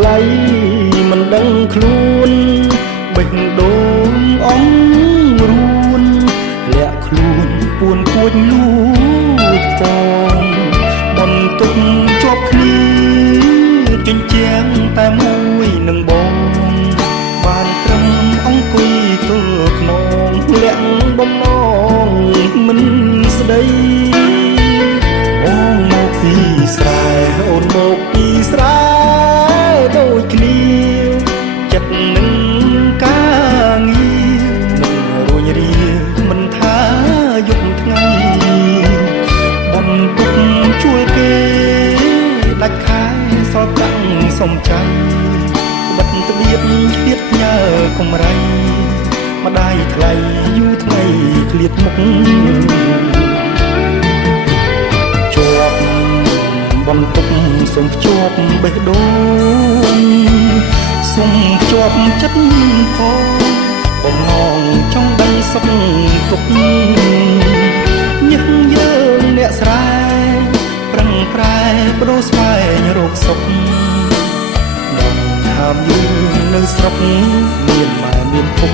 ថ្លៃមិនដឹងខ្លួនបេះដូងអងរួនលាក់ខ្លួនពួនពួចលួចពងបន្ទុកជាប់គ្នាជញ្ជាំងតែមួយនឹងបងបានត្រឹមអង្គុយទល់ខ្នងលាក់បំណងមិនស្ដីបងមកពីស្រែអូនមកពីស្រែដូចគ្នាចិត្តនឹងការងារមិនរួញរាមិនថាយប់ថ្ងៃបន្ទុកជួលគេដាច់ខែសល់ប្រាំងសំចៃបិទត្បៀតឆ្លៀតញើកំរៃម្ដាយថ្លៃយូរថ្ងៃឃ្លាតមុខជាប់បន្ទុកសុំភ្ជាប់បេះដូងសុំភ្ជាប់ចិត្តផងបំណងចង់ដឹងសុខទុក្ខញឹកយើងអ្នកស្រែប្រឹងប្រែបដូរស្វែងរកសុខដល់ហាមយើងនៅស្រុកមានម៉ែមានពុក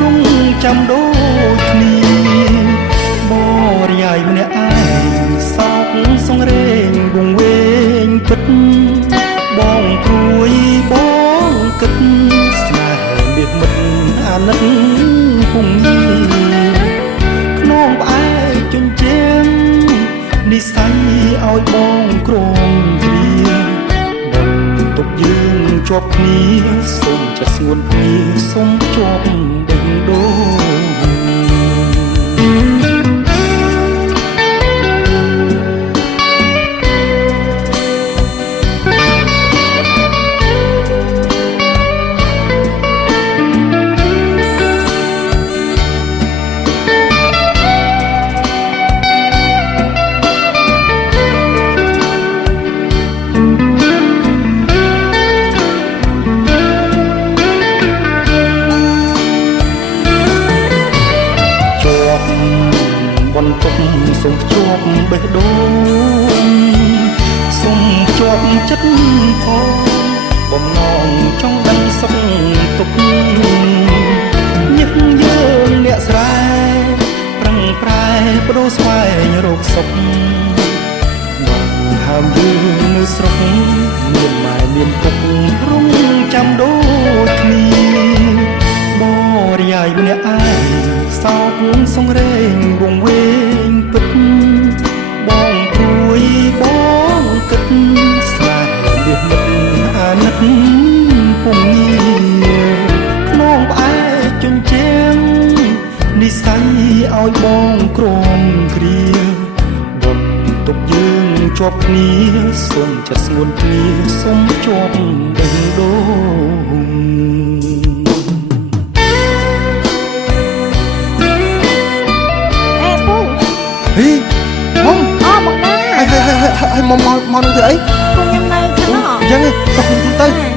រងចាំដូចគ្នាបរិយាយម្នាក់ឯងសោកសង្រេងវង្វេងពិតបងព្រួយបងគិតស្នេហ៍មាសមិត្តអាណិតពុំញីខ្នងផ្អែកជញ្ជាំងនិស័យឲ្យបងក្រងគ្រាបន្ទុកយើងជាប់គ្នាសូមចិត្តស្ងួនភ្ងាសូមជាប់បេះដូងបន្ទុកសុំភ្ជាប់បេះដូងសុំភ្ជាប់ចិត្តផងបំណងចង់ដឹងសុខទុក្ខញឹកយើងអ្នកស្រែប្រឹងប្រែបដូរស្វែងរកសុខបងហើមយើងនៅស្រុកមានម៉ែមានពុករងចាំដូចគ្នាបរិយាយម្នាក់ឯងសោកសង្រេងវង្វេងពិតបងព្រួយបងគិតស្នេហ៍មាសមិត្តអាណិតពុំងាខ្នងផ្អែកជញ្ជាំងនិស័យឲ្យបងក្រមគ្រាបន្ទុកយើងជាប់គ្នាសូមចិត្តស្ងួនគ្នាសូមជាប់បេះដូងហើយមកនឹងធ្វើអី ខ្ញុំនៅខាងនอก អញ្ចឹងទៅទៅ